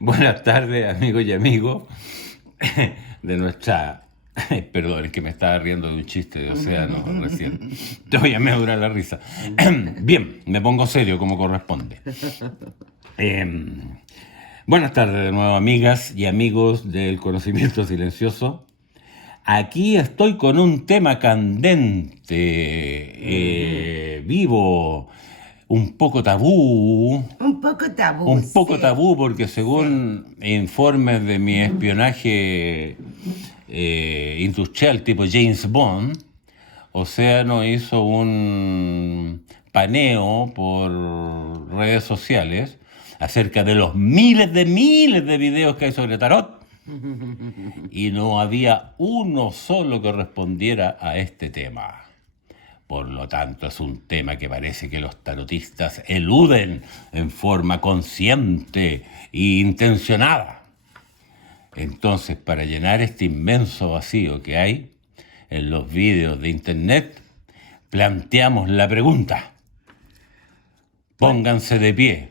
Buenas tardes, amigos y amigos de nuestra... Perdón, es que me estaba riendo de un chiste de Océano recién. Todavía me dura la risa. Bien, me pongo serio como corresponde. Buenas tardes de nuevo, amigas y amigos del conocimiento silencioso. Aquí estoy con un tema candente, vivo, un poco tabú. Un poco tabú, Un poco sí, tabú porque sí. según informes de mi espionaje industrial tipo James Bond, Océano hizo un paneo por redes sociales acerca de los miles de videos que hay sobre tarot y no había uno solo que respondiera a este tema. Por lo tanto, es un tema que parece que los tarotistas eluden en forma consciente e intencionada. Entonces, para llenar este inmenso vacío que hay en los vídeos de internet, planteamos la pregunta. ¿Por, Pónganse de pie.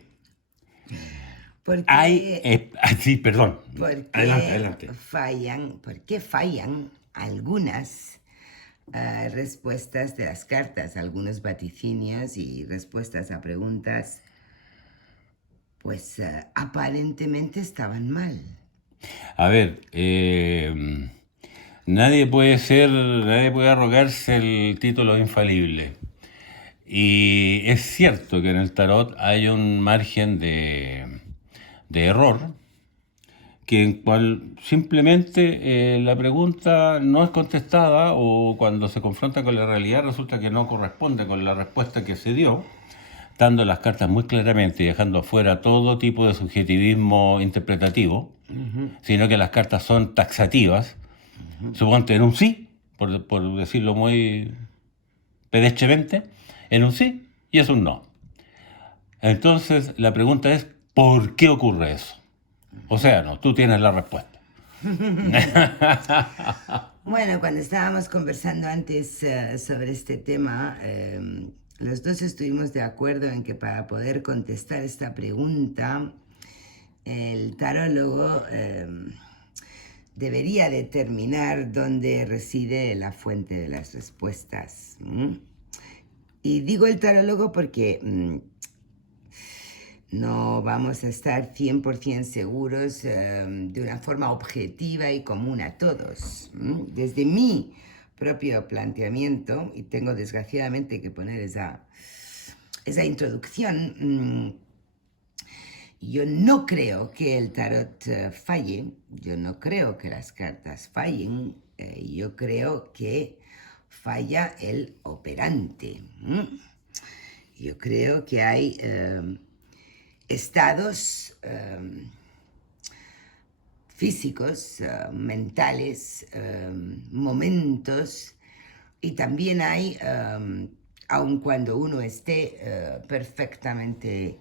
por Hay... qué, sí, perdón. por Adelante, qué adelante. por qué fallan algunas respuestas de las cartas, algunos vaticinios y respuestas a preguntas, pues aparentemente estaban mal? A ver, nadie puede arrogarse el título infalible. Y es cierto que en el tarot hay un margen de error, que en cual simplemente la pregunta no es contestada o cuando se confronta con la realidad resulta que no corresponde con la respuesta que se dio, dando las cartas muy claramente y dejando afuera todo tipo de subjetivismo interpretativo, sino que las cartas son taxativas, suponte en un sí, por decirlo muy pedestremente, en un sí y es un no. Entonces la pregunta es, ¿por qué ocurre eso? O sea, no, tú tienes la respuesta. Bueno, cuando estábamos conversando antes sobre este tema, los dos estuvimos de acuerdo en que para poder contestar esta pregunta, el tarólogo debería determinar dónde reside la fuente de las respuestas. Y digo el tarólogo porque no vamos a estar 100% seguros de una forma objetiva y común a todos. Desde mi propio planteamiento, y tengo desgraciadamente que poner esa introducción, yo no creo que el tarot falle, yo no creo que las cartas fallen, yo creo que falla el operante. Yo creo que hay estados físicos, mentales, momentos, y también hay, aun cuando uno esté perfectamente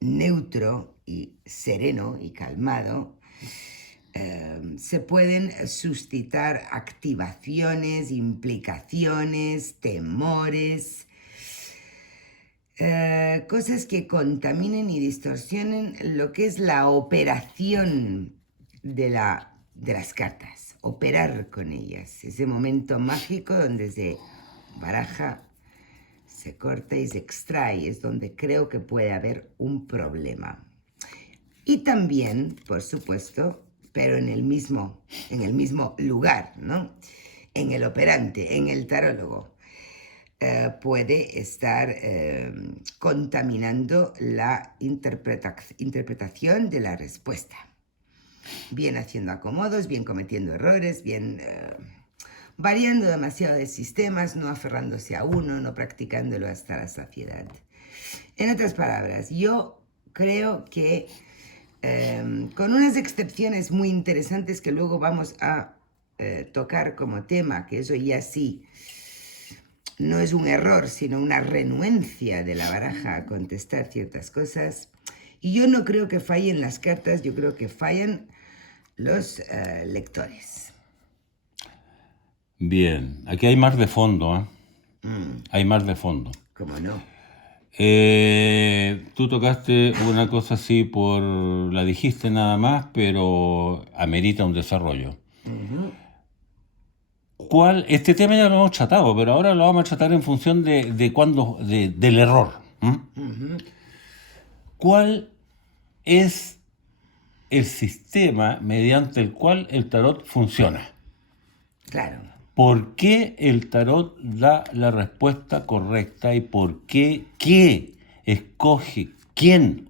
neutro y sereno y calmado, se pueden suscitar activaciones, implicaciones, temores, cosas que contaminen y distorsionen lo que es la operación de las cartas, operar con ellas, ese momento mágico donde se baraja, se corta y se extrae, es donde creo que puede haber un problema. Y también, por supuesto, pero en el mismo lugar, ¿no? En el operante, en el tarólogo, puede estar contaminando la interpretación de la respuesta. Bien haciendo acomodos, bien cometiendo errores, bien variando demasiado de sistemas, no aferrándose a uno, no practicándolo hasta la saciedad. En otras palabras, yo creo que con unas excepciones muy interesantes que luego vamos a tocar como tema, que eso ya sí no es un error, sino una renuencia de la baraja a contestar ciertas cosas. Y yo no creo que fallen las cartas, yo creo que fallan los lectores. Bien, aquí hay más de fondo, ¿eh? Hay más de fondo. ¿Cómo no? Tú tocaste una cosa así la dijiste nada más, pero amerita un desarrollo. Este tema ya lo hemos tratado, pero ahora lo vamos a tratar en función del error. ¿Cuál es el sistema mediante el cual el tarot funciona? Claro. ¿Por qué el tarot da la respuesta correcta y por qué quién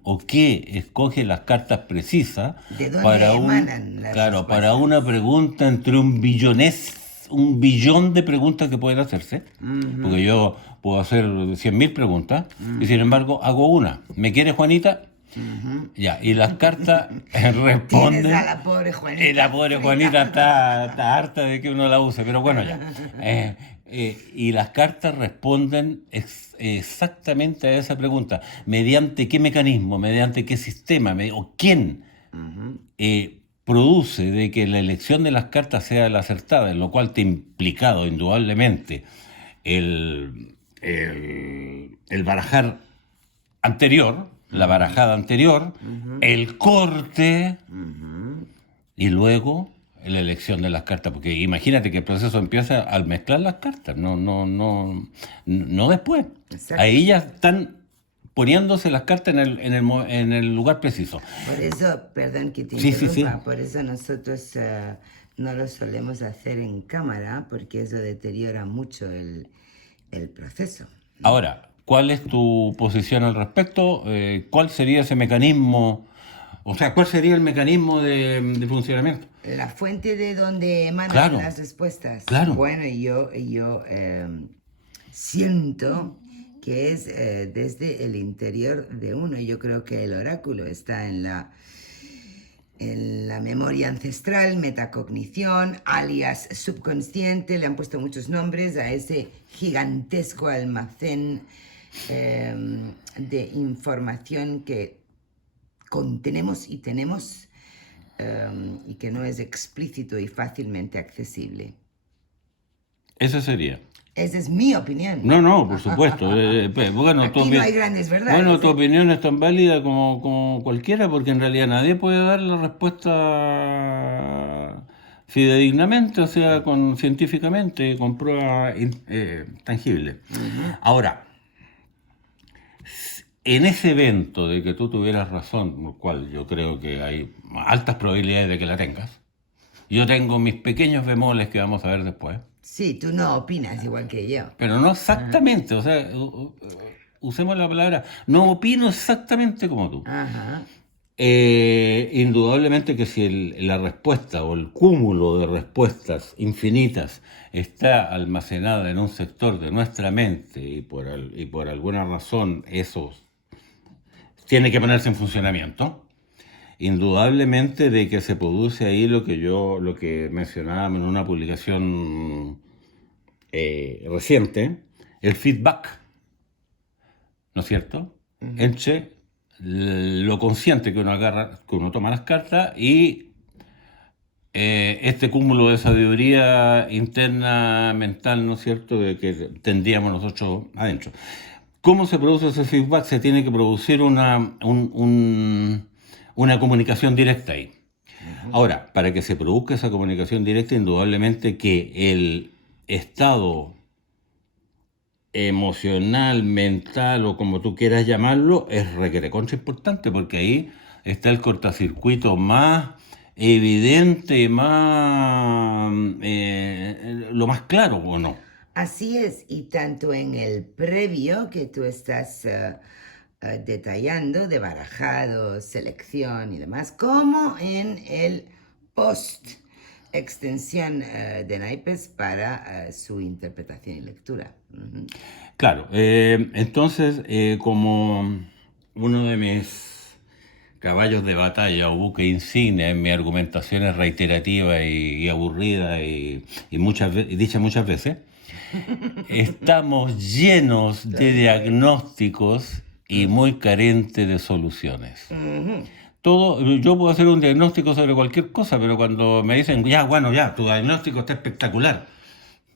o qué escoge las cartas precisas ¿De dónde emanan las respuestas? para una pregunta entre un billón de preguntas que pueden hacerse? Porque yo puedo hacer 100.000 preguntas y sin embargo hago una. ¿Me quiere Juanita? Ya, y las cartas responden. Tienes a la pobre Juanita. Y la pobre Juanita está harta de que uno la use, pero bueno, ya. Y las cartas responden exactamente a esa pregunta. ¿Mediante qué mecanismo, mediante qué sistema, o quién produce de que la elección de las cartas sea la acertada, en lo cual te ha implicado indudablemente el barajar anterior, la barajada anterior, el corte y luego la elección de las cartas, porque imagínate que el proceso empieza al mezclar las cartas, no después. Exacto. Ahí ya están poniéndose las cartas en el lugar preciso. Por eso, perdón que te Sí, interrumpa, sí. por eso nosotros no lo solemos hacer en cámara, porque eso deteriora mucho el proceso. Ahora, ¿cuál es tu posición al respecto? ¿Cuál sería ese mecanismo? O sea, ¿cuál sería el mecanismo de funcionamiento? La fuente de donde emanan Claro, las respuestas. claro. Bueno, yo siento que es desde el interior de uno. Yo creo que el oráculo está en la memoria ancestral, metacognición, alias subconsciente. Le han puesto muchos nombres a ese gigantesco almacén de información que contenemos y tenemos y que no es explícito y fácilmente accesible. Ese sería. Esa es mi opinión. No, por supuesto. Bueno, Aquí no hay grandes verdades. Bueno, tu opinión es tan válida como cualquiera, porque en realidad nadie puede dar la respuesta fidedignamente, o sea, científicamente, con pruebas tangibles. Ahora, en ese evento de que tú tuvieras razón, lo cual yo creo que hay altas probabilidades de que la tengas, yo tengo mis pequeños bemoles que vamos a ver después. Sí, tú no opinas igual que yo. Pero no exactamente, o sea, usemos la palabra, no opino exactamente como tú. Ajá. Indudablemente que si la respuesta o el cúmulo de respuestas infinitas está almacenada en un sector de nuestra mente y por alguna razón eso tiene que ponerse en funcionamiento, indudablemente de que se produce ahí lo que mencionábamos en una publicación reciente, el feedback, ¿no es cierto? Entre lo consciente que uno toma las cartas y este cúmulo de sabiduría interna mental, ¿no es cierto?, de que tendríamos nosotros adentro. ¿Cómo se produce ese feedback? Se tiene que producir una comunicación directa ahí. Ahora, para que se produzca esa comunicación directa, indudablemente que el estado emocional, mental o como tú quieras llamarlo, es recontra importante, porque ahí está el cortocircuito más evidente, lo más claro, ¿o no? Así es, y tanto en el previo que tú estás detallando de barajado, selección y demás, como en el post extensión de naipes para su interpretación y lectura. Claro, entonces, como uno de mis caballos de batalla o buque insignia en mi argumentación es reiterativa y aburrida y dicha muchas veces, estamos llenos de diagnósticos y muy carentes de soluciones. Yo puedo hacer un diagnóstico sobre cualquier cosa, pero cuando me dicen, ya, tu diagnóstico está espectacular,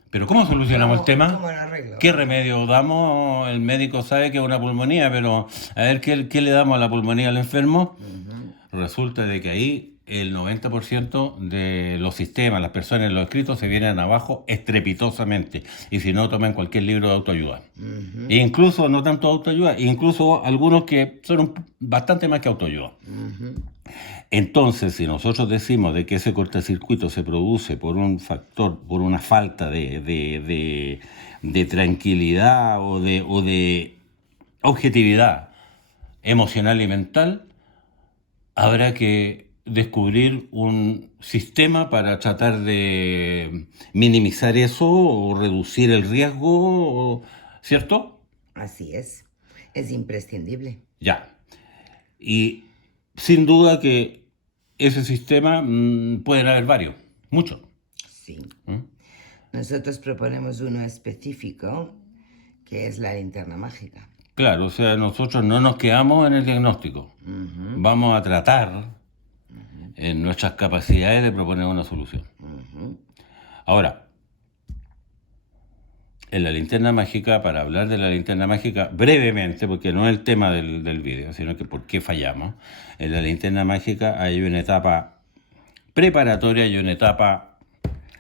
Pero ¿cómo solucionamos el tema? ¿Cómo lo arreglo? ¿Qué remedio damos? El médico sabe que es una pulmonía, pero a ver, ¿qué le damos a la pulmonía al enfermo? Ujú. Resulta de que ahí el 90% de los sistemas, las personas, los escritos se vienen abajo estrepitosamente. Y si no, tomen cualquier libro de autoayuda. Ujú. E incluso, no tanto autoayuda, incluso algunos que son bastante más que autoayuda. Ujú. Entonces, si nosotros decimos de que ese cortocircuito se produce por un factor, por una falta de tranquilidad o de objetividad emocional y mental, habrá que descubrir un sistema para tratar de minimizar eso o reducir el riesgo, ¿cierto? Así es imprescindible. Ya. Y sin duda que ese sistema pueden haber varios, muchos. Sí. ¿Mm? Nosotros proponemos uno específico, que es la linterna mágica. Claro, o sea, nosotros no nos quedamos en el diagnóstico. Ujú. Vamos a tratar en nuestras capacidades de proponer una solución. Ujú. Ahora, en la linterna mágica, para hablar de la linterna mágica brevemente, porque no es el tema del vídeo, sino que por qué fallamos, en la linterna mágica hay una etapa preparatoria y una etapa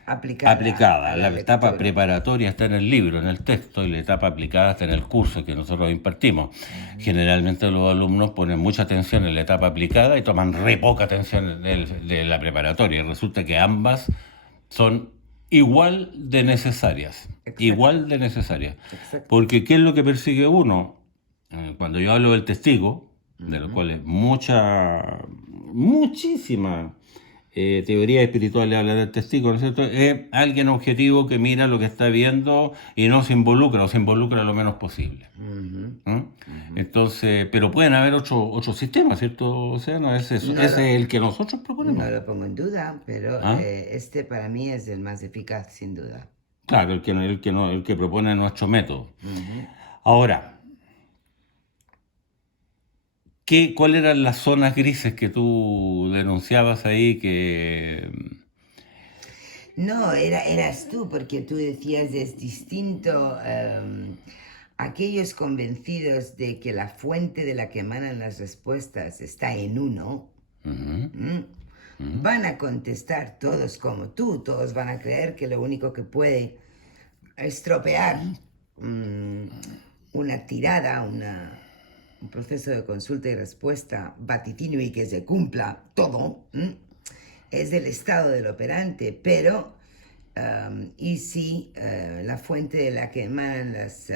aplicada. a La la etapa lectura. preparatoria está en el libro, en el texto, y la etapa aplicada está en el curso que nosotros impartimos. Generalmente los alumnos ponen mucha atención en la etapa aplicada y toman re poca atención de la preparatoria. Y resulta que ambas son igual de necesarias. Exacto. Igual de necesarias. Exacto. Porque ¿qué es lo que persigue uno? Cuando yo hablo del testigo, de lo cual es muchísima teoría espiritual habla del testigo, ¿no es cierto? Es alguien objetivo que mira lo que está viendo y no se involucra, o se involucra lo menos posible. Ujú. ¿Mm? Entonces, pero pueden haber otros sistemas, ¿cierto? O sea, no es eso. No Ese es el que nosotros proponemos. No lo pongo en duda, pero ¿Ah? este para mí es el más eficaz, sin duda. Claro, el que propone nuestro método. Ujú. Ahora, ¿cuáles eran las zonas grises que tú denunciabas ahí que... No, eras tú, porque tú decías es distinto aquellos convencidos de que la fuente de la que emanan las respuestas está en uno, Ujú, van a contestar todos como tú, todos van a creer que lo único que puede estropear una tirada, un proceso de consulta y respuesta vaticíneo y que se cumpla todo, es el estado del operante, pero y si la fuente de la que emanan las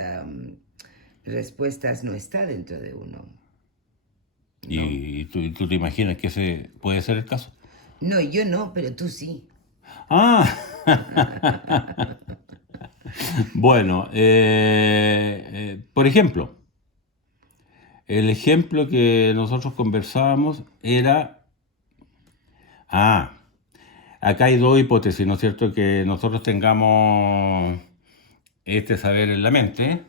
respuestas no está dentro de uno. No. ¿Y tú te imaginas que ese puede ser el caso? No, yo no, pero tú sí. Ah, bueno, por ejemplo, el ejemplo que nosotros conversábamos era, acá hay dos hipótesis, ¿no es cierto? Que nosotros tengamos este saber en la mente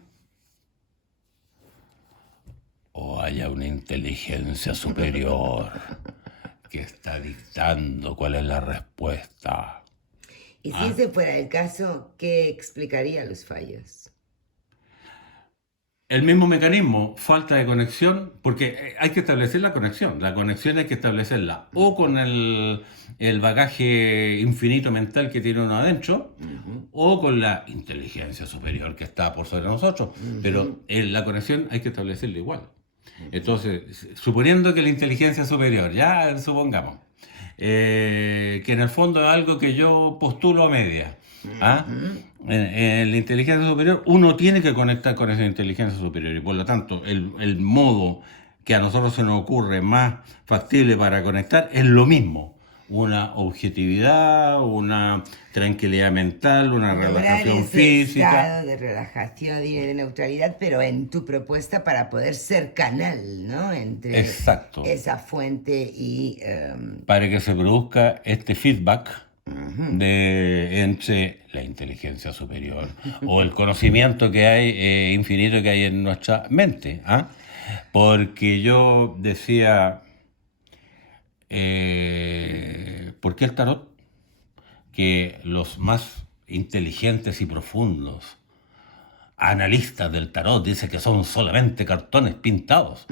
o haya una inteligencia superior que está dictando cuál es la respuesta. Y si ese fuera el caso, ¿qué explicaría los fallos? El mismo mecanismo, falta de conexión, porque hay que establecer la conexión. La conexión hay que establecerla o con el bagaje infinito mental que tiene uno adentro, o con la inteligencia superior que está por sobre nosotros. Pero la conexión hay que establecerla igual. Entonces, suponiendo que la inteligencia superior, ya supongamos, que en el fondo es algo que yo postulo a media. ¿Ah? En la inteligencia superior uno tiene que conectar con esa inteligencia superior y por lo tanto el modo que a nosotros se nos ocurre más factible para conectar es lo mismo. Una objetividad, una tranquilidad mental, una Lograr relajación ese física. estado de relajación y de neutralidad, pero en tu propuesta para poder ser canal, ¿no? Entre Exacto. esa fuente y... Para que se produzca este feedback entre la inteligencia superior o el conocimiento que hay infinito que hay en nuestra mente. ¿Ah? Porque yo decía, ¿por qué el tarot? Que los más inteligentes y profundos analistas del tarot dicen que son solamente cartones pintados.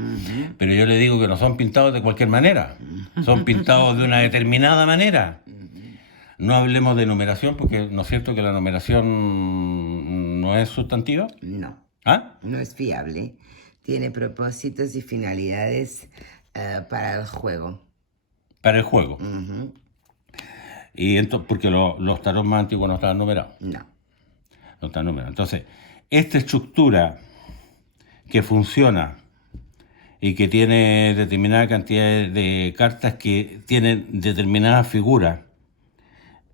Pero yo le digo que no son pintados de cualquier manera. Son pintados de una determinada manera. No hablemos de numeración, porque ¿no es cierto que la numeración no es sustantiva? No, ¿Ah? no es fiable. Tiene propósitos y finalidades para el juego. Para el juego. Ujú. Y entonces, porque los tarots más antiguos no estaban numerados. No. No están numerados. Entonces, esta estructura que funciona y que tiene determinada cantidad de cartas que tienen determinadas figuras,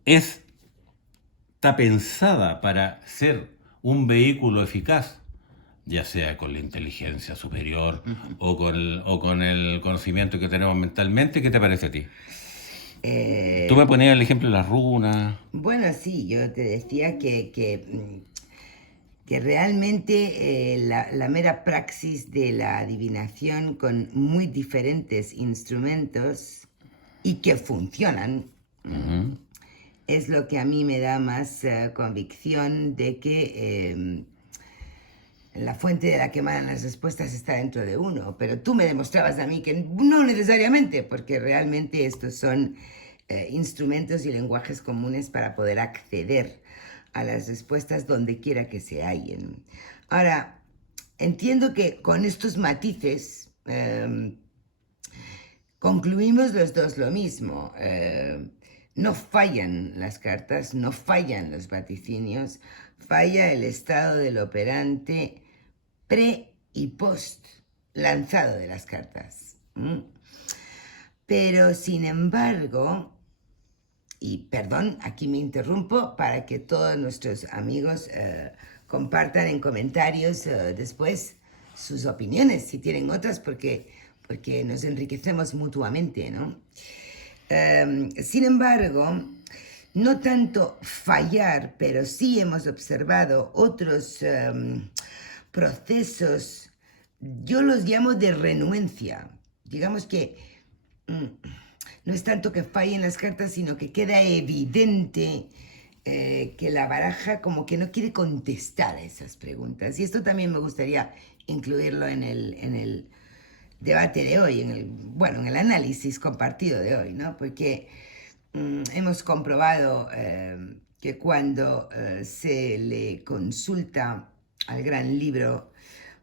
está pensada para ser un vehículo eficaz, ya sea con la inteligencia superior o con el conocimiento que tenemos mentalmente. ¿Qué te parece a ti? Tú me ponías el ejemplo de las runas. Bueno, sí, yo te decía que realmente la mera praxis de la adivinación con muy diferentes instrumentos y que funcionan es lo que a mí me da más convicción de que la fuente de la que emanan las respuestas está dentro de uno. Pero tú me demostrabas a mí que no necesariamente, porque realmente estos son instrumentos y lenguajes comunes para poder acceder a las respuestas donde quiera que se hallen. Ahora, entiendo que con estos matices concluimos los dos lo mismo. No fallan las cartas, no fallan los vaticinios, falla el estado del operante pre y post lanzado de las cartas. Pero sin embargo, y perdón, aquí me interrumpo para que todos nuestros amigos compartan en comentarios después sus opiniones, si tienen otras, porque nos enriquecemos mutuamente, ¿no? Sin embargo, no tanto fallar, pero sí hemos observado otros procesos, yo los llamo de renuencia. Digamos que no es tanto que fallen las cartas, sino que queda evidente que la baraja como que no quiere contestar a esas preguntas. Y esto también me gustaría incluirlo en el debate de hoy, en el análisis compartido de hoy, ¿no? Porque hemos comprobado que cuando se le consulta al gran libro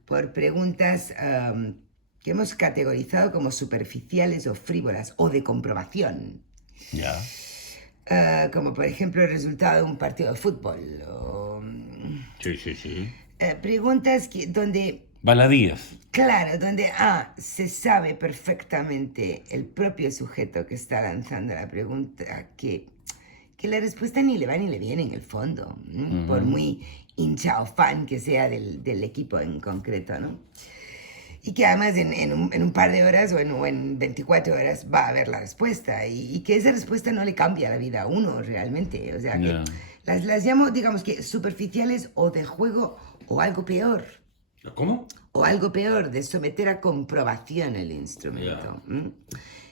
por preguntas que hemos categorizado como superficiales o frívolas o de comprobación, como por ejemplo el resultado de un partido de fútbol, o Sí. preguntas donde Baladías. claro, donde se sabe perfectamente el propio sujeto que está lanzando la pregunta que la respuesta ni le va ni le viene en el fondo, por muy hincha o fan que sea del equipo en concreto, ¿no? Y que además en un par de horas o en 24 horas va a ver la respuesta y que esa respuesta no le cambia la vida a uno realmente. O sea, que las llamo, digamos que superficiales o de juego o algo peor. ¿Cómo? O algo peor, de someter a comprobación el instrumento.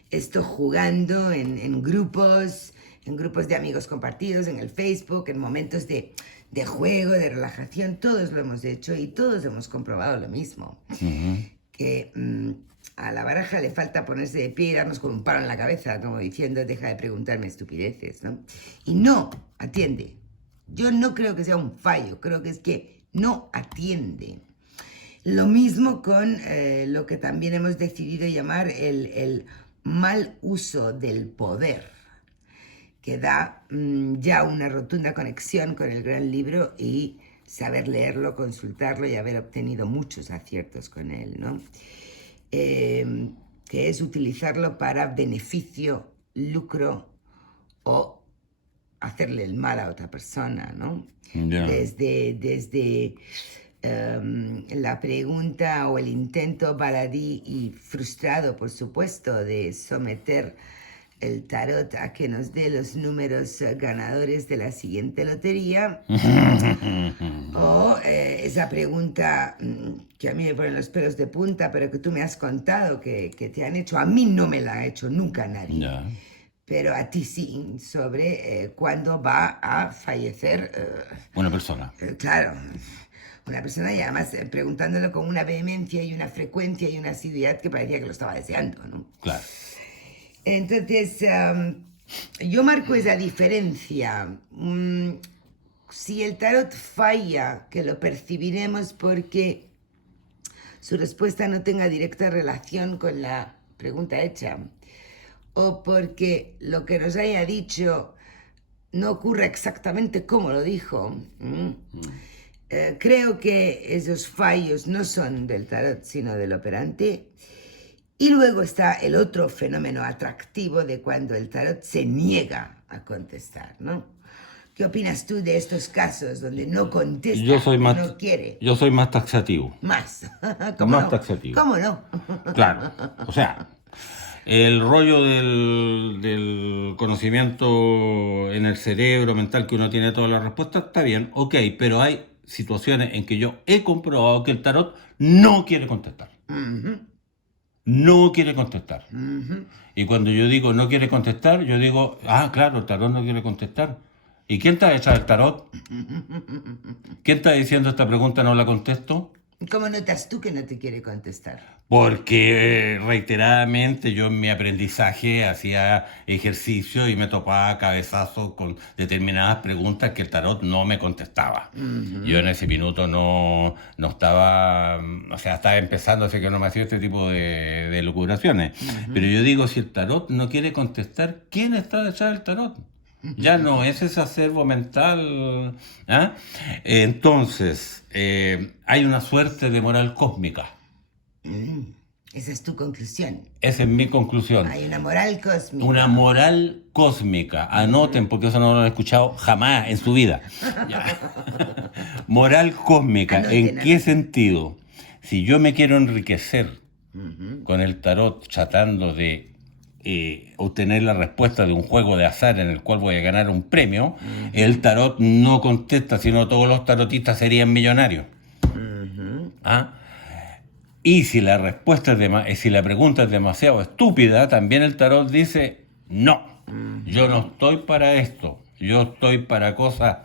Esto jugando en grupos de amigos compartidos, en el Facebook, en momentos de juego, de relajación, todos lo hemos hecho y todos hemos comprobado lo mismo. Que a la baraja le falta ponerse de pie y darnos con un palo en la cabeza, como diciendo, deja de preguntarme estupideces, ¿no? Y no atiende. Yo no creo que sea un fallo, creo que es que no atiende. Lo mismo con lo que también hemos decidido llamar el mal uso del poder, que da ya una rotunda conexión con el gran libro y saber leerlo, consultarlo y haber obtenido muchos aciertos con él, ¿no? Que es utilizarlo para beneficio, lucro o hacerle el mal a otra persona, ¿no? Desde la pregunta o el intento baladí y frustrado, por supuesto, de someter el tarot a que nos dé los números ganadores de la siguiente lotería, o esa pregunta que a mí me ponen los pelos de punta, pero que tú me has contado que te han hecho. A mí no me la ha hecho nunca nadie. pero a ti sí, sobre cuándo va a fallecer, Una persona. claro, una persona, y además preguntándolo con una vehemencia y una frecuencia y una asiduidad que parecía que lo estaba deseando, ¿no? Claro. Entonces, yo marco esa diferencia. Si el tarot falla, que lo percibiremos porque su respuesta no tenga directa relación con la pregunta hecha, o porque lo que nos haya dicho no ocurra exactamente como lo dijo, creo que esos fallos no son del tarot, sino del operante. Y luego está el otro fenómeno atractivo de cuando el tarot se niega a contestar, ¿no? ¿Qué opinas tú de estos casos donde no contesta, no quiere? Yo soy más taxativo. Más. ¿Cómo Más no? taxativo. ¿Cómo no? Claro. O sea, el rollo del conocimiento en el cerebro mental que uno tiene todas las respuestas está bien, ok, pero hay situaciones en que yo he comprobado que el tarot no quiere contestar. No quiere contestar. Y cuando yo digo no quiere contestar, yo digo, claro, el tarot no quiere contestar. ¿Y quién está detrás del tarot? ¿Quién está diciendo esta pregunta no la contesto? ¿Cómo notas tú que no te quiere contestar? Porque reiteradamente yo en mi aprendizaje hacía ejercicio y me topaba cabezazos con determinadas preguntas que el tarot no me contestaba. Yo en ese minuto no estaba, o sea, estaba empezando, así que no me hacía este tipo de locuraciones. Pero yo digo, si el tarot no quiere contestar, ¿quién está detrás del tarot? Ya no es ese acervo mental. ¿Ah? Entonces, hay una suerte de moral cósmica. Esa es tu conclusión. Esa es mi conclusión. Hay una moral cósmica. Una moral cósmica. Anoten, porque eso no lo han escuchado jamás en su vida. Moral cósmica. Anoten, ¿En qué sentido? Si yo me quiero enriquecer con el tarot tratando de obtener la respuesta de un juego de azar en el cual voy a ganar un premio, el tarot no contesta, sino todos los tarotistas serían millonarios. Y si la respuesta si la pregunta es demasiado estúpida, también el tarot dice, no, yo no estoy para esto, yo estoy para cosas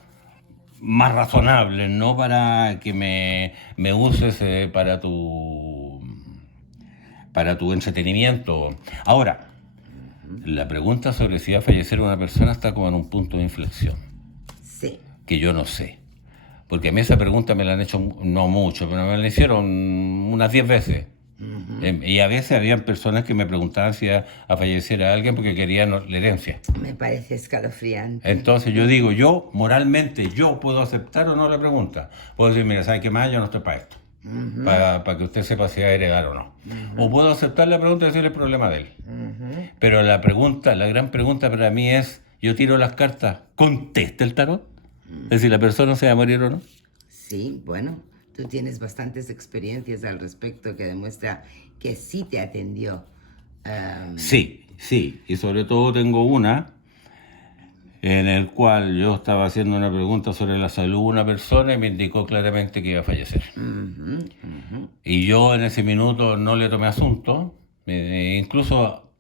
más razonables, no para que me uses para tu entretenimiento. Ahora, la pregunta sobre si va a fallecer una persona está como en un punto de inflexión. Sí. Que yo no sé. Porque a mí esa pregunta me la han hecho, no mucho, pero me la hicieron unas 10 veces. Y a veces habían personas que me preguntaban si iba a fallecer a alguien porque querían la herencia. Me parece escalofriante. Entonces yo digo, yo moralmente, yo puedo aceptar o no la pregunta. Puedo decir, mira, ¿sabe qué más? Yo no estoy para esto. Para que usted sepa si va a heredar o no. O puedo aceptar la pregunta y decirle el problema de él. Pero la gran pregunta para mí es, yo tiro las cartas, ¿contesta el tarot? Es decir, ¿la persona se va a morir o no? Sí, bueno, tú tienes bastantes experiencias al respecto que demuestra que sí te atendió. Sí, y sobre todo tengo una en el cual yo estaba haciendo una pregunta sobre la salud de una persona y me indicó claramente que iba a fallecer. Y yo en ese minuto no le tomé asunto, incluso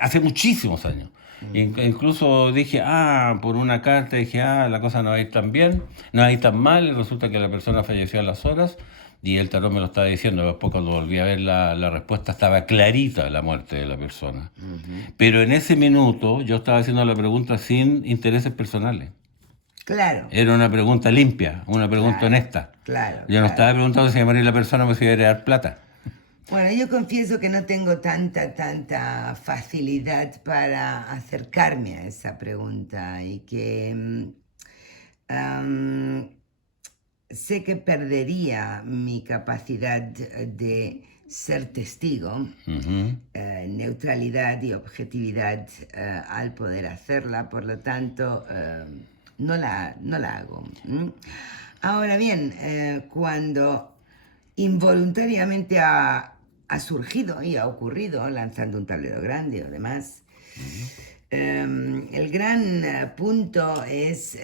hace muchísimos años. Incluso dije, por una carta dije, la cosa no va a ir tan bien, no va a ir tan mal, y resulta que la persona falleció a las horas, y el tarot me lo estaba diciendo. Después cuando volví a ver la respuesta estaba clarita la muerte de la persona. Pero en ese minuto yo estaba haciendo la pregunta sin intereses personales. Claro. Era una pregunta limpia, una pregunta honesta. Claro. Yo no estaba preguntando si iba a morir la persona o si iba a heredar plata. Bueno, yo confieso que no tengo tanta facilidad para acercarme a esa pregunta y que sé que perdería mi capacidad de ser testigo, neutralidad y objetividad al poder hacerla, por lo tanto no la hago. Ahora bien, cuando involuntariamente ha surgido y ha ocurrido lanzando un tablero grande o demás, el gran punto es,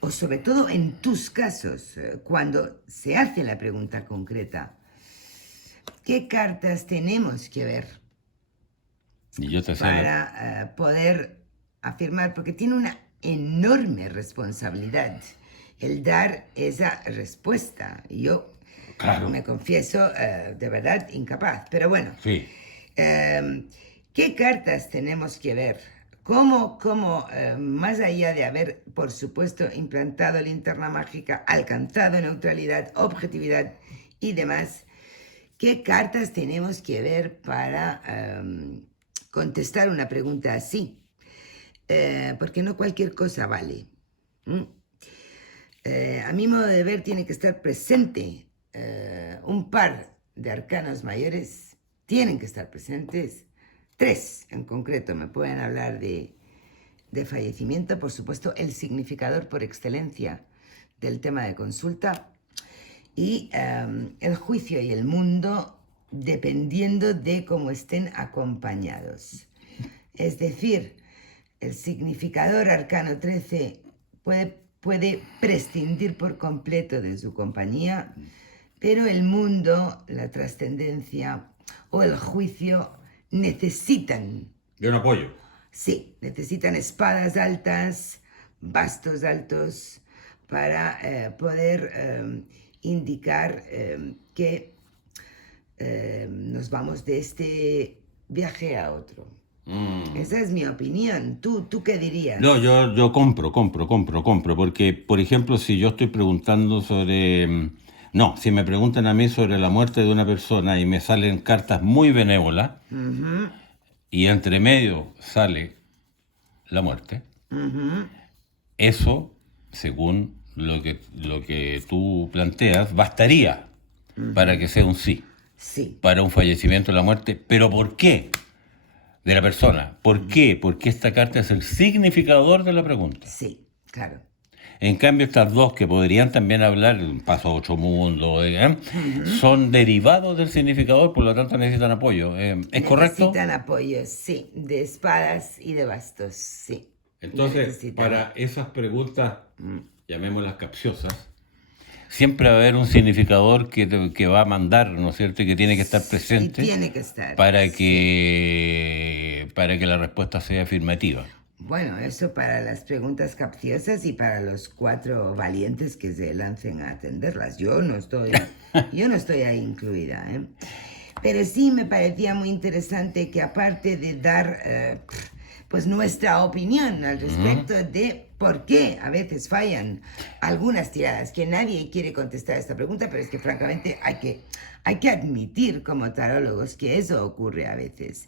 o sobre todo en tus casos, cuando se hace la pregunta concreta, ¿qué cartas tenemos que ver? Y yo te hacía para poder afirmar, porque tiene una enorme responsabilidad el dar esa respuesta. Y yo Claro. me confieso de verdad incapaz. Pero bueno, Sí. ¿qué cartas tenemos que ver? ¿Cómo más allá de haber, por supuesto, implantado linterna mágica, alcanzado neutralidad, objetividad y demás, qué cartas tenemos que ver para contestar una pregunta así? Porque no cualquier cosa vale. A mi modo de ver, tiene que estar presente un par de arcanos mayores, tienen que estar presentes. 3 en concreto me pueden hablar de fallecimiento, por supuesto, el significador por excelencia del tema de consulta, y el juicio y el mundo, dependiendo de cómo estén acompañados. Es decir, el significador arcano 13 puede prescindir por completo de su compañía, pero el mundo, la trascendencia o el juicio necesitan. Yo no apoyo. Sí, necesitan espadas altas, bastos altos, para poder indicar que nos vamos de este viaje a otro. Esa es mi opinión. ¿Tú qué dirías? No, yo compro, porque, por ejemplo, si yo estoy preguntando sobre... No, si me preguntan a mí sobre la muerte de una persona y me salen cartas muy benévolas, y entre medio sale la muerte, eso, según lo que tú planteas, bastaría para que sea un sí, Sí, para un fallecimiento o la muerte. ¿Pero por qué? De la persona. ¿Por qué? Porque esta carta es el significador de la pregunta. sí, claro. En cambio, estas dos que podrían también hablar, paso a otro mundo, son derivados del significador, por lo tanto necesitan apoyo. ¿Es correcto? Necesitan apoyo, sí, de espadas y de bastos, sí. Entonces, Necesitan. para esas preguntas, llamémoslas capciosas, siempre va a haber un significador que va a mandar, ¿no es cierto? Y que tiene que estar presente Y tiene que estar. para sí. que la respuesta sea afirmativa. Bueno, eso para las preguntas capciosas y para los 4 valientes que se lancen a atenderlas. Yo no estoy ahí incluida, ¿eh? Pero sí me parecía muy interesante que, aparte de dar pues nuestra opinión al respecto de por qué a veces fallan algunas tiradas, que nadie quiere contestar esta pregunta, pero es que francamente hay que admitir como tarólogos que eso ocurre a veces.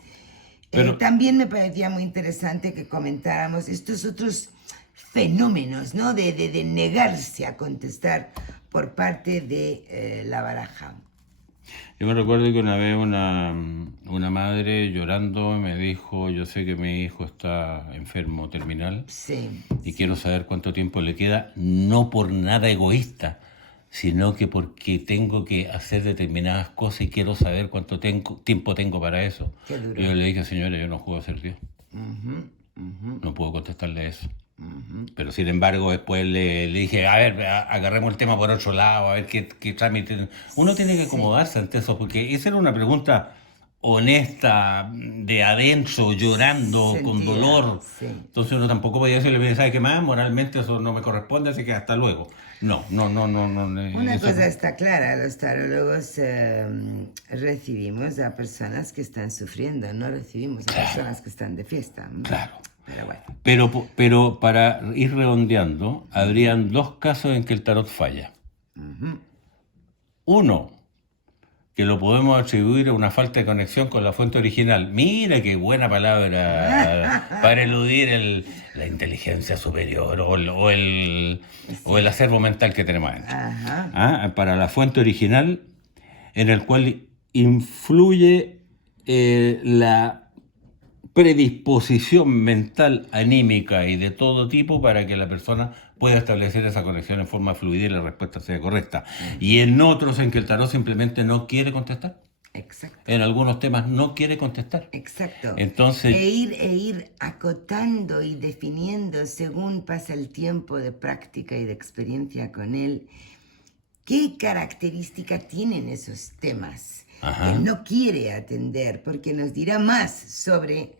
Pero- También me parecía muy interesante que comentáramos estos otros fenómenos, ¿no? De negarse a contestar por parte de la baraja. Yo me recuerdo que una vez una madre llorando me dijo, yo sé que mi hijo está enfermo terminal Sí. y quiero saber cuánto tiempo le queda, no por nada egoísta, sino que porque tengo que hacer determinadas cosas y quiero saber cuánto tiempo tengo para eso. Qué duro. Yo le dije, señora, yo no puedo ser Dios. No puedo contestarle eso. Pero sin embargo después le dije, a ver, agarremos el tema por otro lado, a ver qué trámite. Uno tiene que acomodarse ante eso, porque esa era una pregunta honesta, de adentro, llorando, con Sentida, dolor. sí. Entonces uno tampoco podía decirle, ¿sabe qué más? Moralmente eso no me corresponde, así que hasta luego. No. Una eso cosa no. está clara, los tarólogos recibimos a personas que están sufriendo, no recibimos a personas que están de fiesta. Claro. Pero bueno. Pero para ir redondeando, habrían 2 casos en que el tarot falla. Uno, que lo podemos atribuir a una falta de conexión con la fuente original. Mira qué buena palabra para eludir la inteligencia superior o el acervo mental que tenemos adentro. Para la fuente original, en el cual influye la predisposición mental, anímica y de todo tipo para que la persona pueda establecer esa conexión en forma fluida y la respuesta sea correcta. Y en otros en que el tarot simplemente no quiere contestar. Exacto. En algunos temas no quiere contestar. Exacto. Entonces, E ir acotando y definiendo según pasa el tiempo de práctica y de experiencia con él, qué característica tienen esos temas. Ajá. Él no quiere atender porque nos dirá más sobre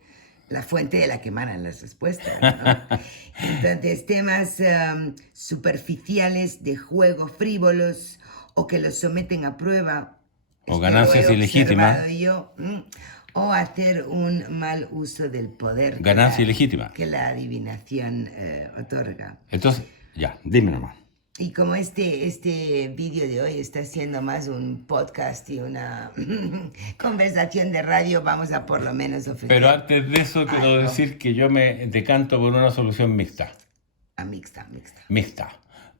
la fuente de la que emanan las respuestas, ¿no? Entonces, temas superficiales de juego frívolos o que los someten a prueba. O Esto ganancias lo he ilegítimas. observado yo. O hacer un mal uso del poder Ganancia ilegítima. que la adivinación otorga. Entonces, ya, dime nomás. Y como este vídeo de hoy está siendo más un podcast y una conversación de radio, vamos a por lo menos ofrecer Pero antes de eso quiero algo. decir que yo me decanto por una solución mixta. Mixta. Mixta.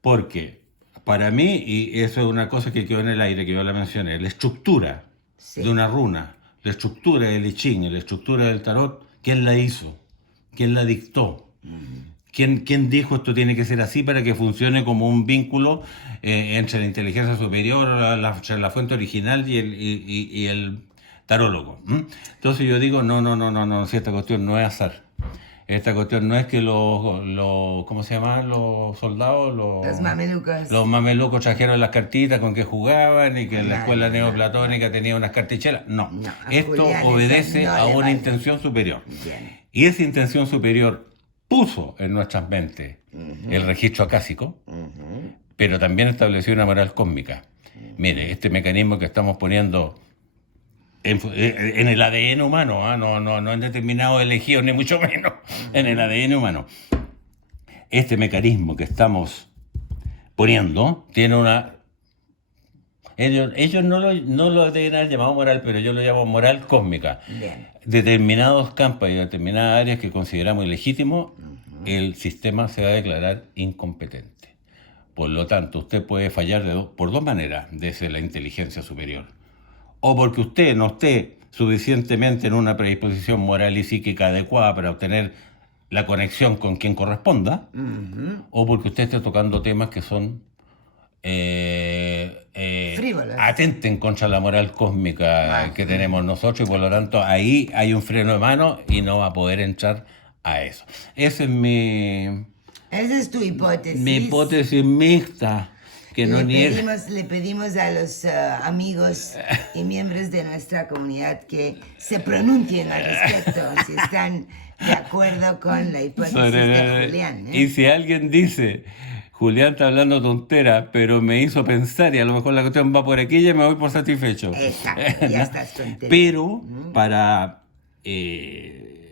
Porque para mí, y eso es una cosa que quedó en el aire, que yo la mencioné, la estructura Sí. de una runa, la estructura del I Ching, la estructura del tarot, ¿quién la hizo? ¿Quién la dictó? ¿Quién dijo esto tiene que ser así para que funcione como un vínculo entre la inteligencia superior, la fuente original y el tarólogo? Entonces yo digo, no, si esta cuestión no es azar. Esta cuestión no es que ¿cómo se llaman los soldados? Los mamelucos. Los mamelucos trajeron las cartitas con que jugaban y que en la No, escuela no, neoplatónica tenía unas cartichelas. No, No, a esto Julián obedece eso no a le una vale. intención superior. Bien. Y esa intención superior puso en nuestras mentes el registro acásico, pero también estableció una moral cósmica. Mire, este mecanismo que estamos poniendo en el ADN humano, no en determinados elegidos, ni mucho menos, en el ADN humano. Este mecanismo que estamos poniendo tiene una... Ellos no lo deben haber llamado moral, pero yo lo llamo moral cósmica. Bien. Determinados campos y determinadas áreas que consideramos ilegítimos, el sistema se va a declarar incompetente. Por lo tanto, usted puede fallar por dos maneras desde la inteligencia superior. O porque usted no esté suficientemente en una predisposición moral y psíquica adecuada para obtener la conexión con quien corresponda, o porque usted esté tocando temas que son Frívolos. atenten contra la moral cósmica que tenemos nosotros, y por lo tanto ahí hay un freno de mano y no va a poder entrar a eso. Esa es Esa es tu hipótesis. mi hipótesis mixta, que no niega. Le pedimos a los amigos y miembros de nuestra comunidad que se pronuncien al respecto, si están de acuerdo con la hipótesis de Julián. Y si alguien dice, Julián está hablando tontera, pero me hizo pensar y a lo mejor la cuestión va por aquí, ya me voy por satisfecho. Exacto, ya estás contento. Pero para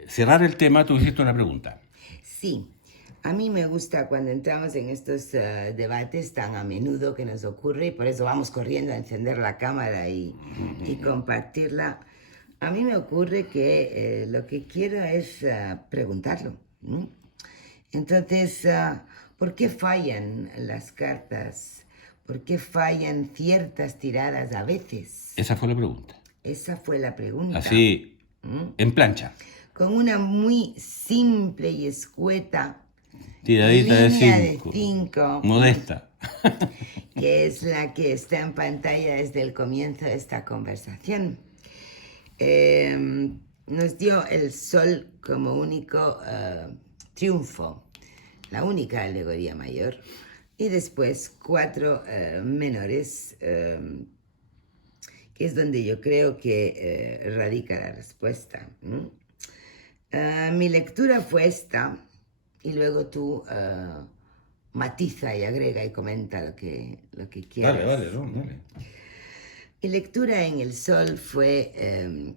cerrar el tema, tú hiciste una pregunta. Sí, a mí me gusta cuando entramos en estos debates tan a menudo que nos ocurre, y por eso vamos corriendo a encender la cámara y compartirla. A mí me ocurre que lo que quiero es preguntarlo. Entonces, ¿por qué fallan las cartas? ¿Por qué fallan ciertas tiradas a veces? Esa fue la pregunta. Esa fue la pregunta. Así, en plancha. Con una muy simple y escueta Tiradita de línea de 5. 5, Modesta. que es la que está en pantalla desde el comienzo de esta conversación. Nos dio el sol como único triunfo, la única alegoría mayor, y después 4 menores, que es donde yo creo que radica la respuesta. Mi lectura fue esta, y luego tú matiza y agrega y comenta lo que quieras. Vale. Mi lectura en el sol fue,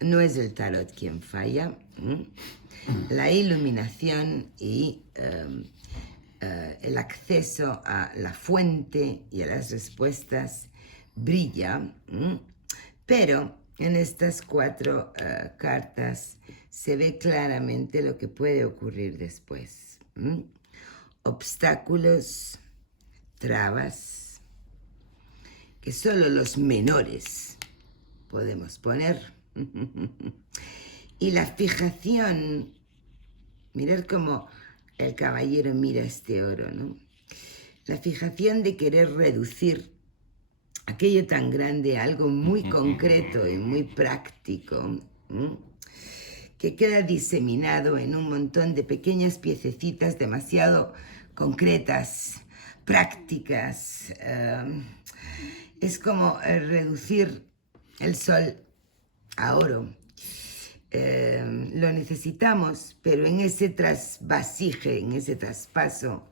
no es el tarot quien falla, la iluminación y el acceso a la fuente y a las respuestas brilla, pero en estas 4 cartas se ve claramente lo que puede ocurrir después. Obstáculos, trabas, que solo los menores podemos poner. Y la fijación, mirar cómo el caballero mira este oro, ¿no? La fijación de querer reducir aquello tan grande a algo muy concreto y muy práctico, que queda diseminado en un montón de pequeñas piececitas demasiado concretas, prácticas. Es como reducir el sol a oro. Lo necesitamos, pero en ese trasvasije, en ese traspaso,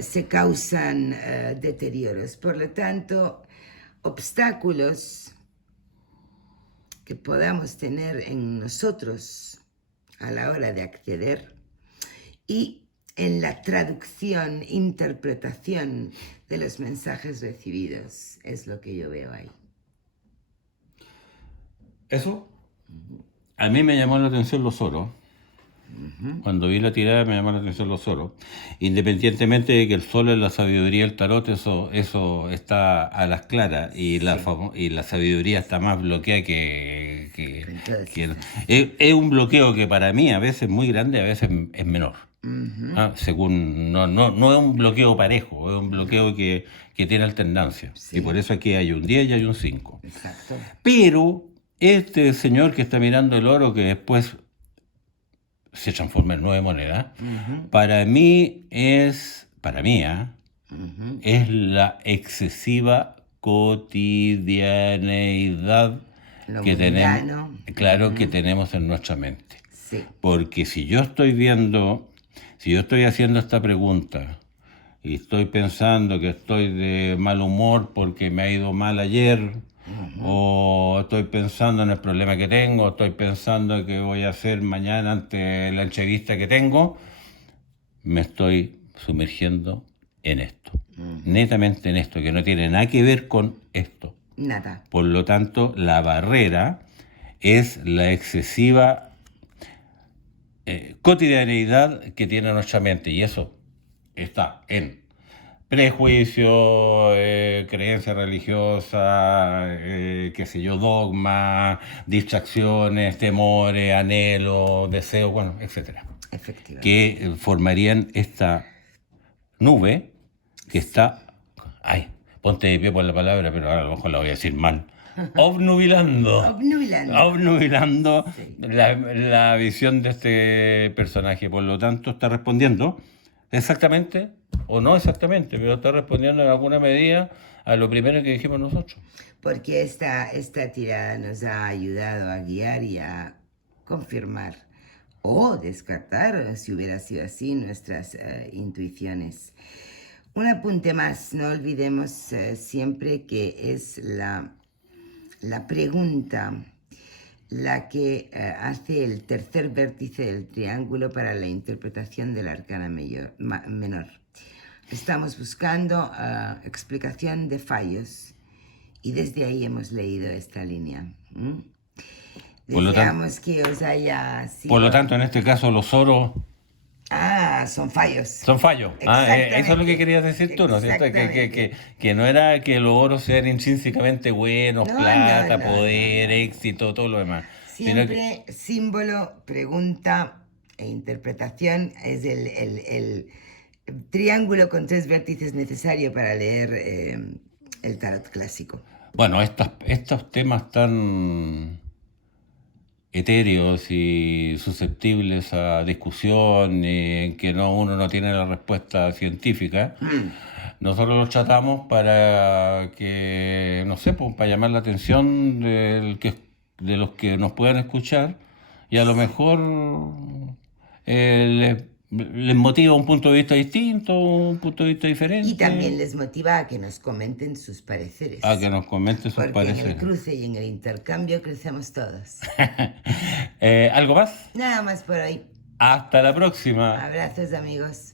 se causan deterioros. Por lo tanto, obstáculos que podamos tener en nosotros a la hora de acceder y en la traducción, interpretación de los mensajes recibidos, es lo que yo veo ahí. Eso, a mí me llamó la atención los oros. Cuando vi la tirada me llamó la atención los oros. Independientemente de que el sol es la sabiduría del tarot, eso está a las claras. Y la sabiduría está más bloqueada es un bloqueo que para mí a veces es muy grande, a veces es menor. Según no es un bloqueo parejo, es un bloqueo que tiene alternancia. Sí. Y por eso aquí hay un 10 y hay un 5. Exacto. Pero este señor que está mirando el oro, que después se transforma en 9 monedas, para mí es la excesiva cotidianeidad Lo que mundano. tenemos, que tenemos en nuestra mente. Sí. Porque si yo estoy haciendo esta pregunta y estoy pensando que estoy de mal humor porque me ha ido mal ayer, o estoy pensando en el problema que tengo, estoy pensando qué voy a hacer mañana ante la entrevista que tengo, me estoy sumergiendo en esto, netamente en esto, que no tiene nada que ver con esto. Nada. Por lo tanto, la barrera es la excesiva cotidianeidad que tiene nuestra mente, y eso está en prejuicio, creencia religiosa, qué sé yo, dogma, distracciones, temores, anhelos, deseos, bueno, etcétera, Efectivamente. que formarían esta nube que está, ponte de pie por la palabra, pero ahora a lo mejor la voy a decir mal, obnubilando Sí. la visión de este personaje. Por lo tanto, está respondiendo exactamente, o no exactamente, pero está respondiendo en alguna medida a lo primero que dijimos nosotros. Porque esta tirada nos ha ayudado a guiar y a confirmar o descartar, si hubiera sido así, nuestras intuiciones. Un apunte más, no olvidemos siempre que es la pregunta la que hace el tercer vértice del triángulo para la interpretación del arcana menor. Estamos buscando explicación de fallos y desde ahí hemos leído esta línea. Deseamos que os haya sido... Por lo tanto, en este caso, los oros son fallos. son fallos. Eso es lo que querías decir tú, ¿no es cierto? Que no era que los oros sean intrínsecamente buenos, plata, poder, éxito, todo lo demás. Siempre símbolo, pregunta e interpretación es el triángulo con 3 vértices necesario para leer el tarot clásico. Bueno, estos temas tan etéreos y susceptibles a discusión, en que uno no tiene la respuesta científica, nosotros los tratamos para que, no sé, pues, para llamar la atención de los que nos puedan escuchar, y a lo mejor les motiva un punto de vista distinto, un punto de vista diferente. Y también les motiva a que nos comenten sus pareceres. A que nos comenten sus pareceres. Porque en el cruce y en el intercambio crecemos todos. ¿Algo más? Nada más por hoy. Hasta la próxima. Abrazos, amigos.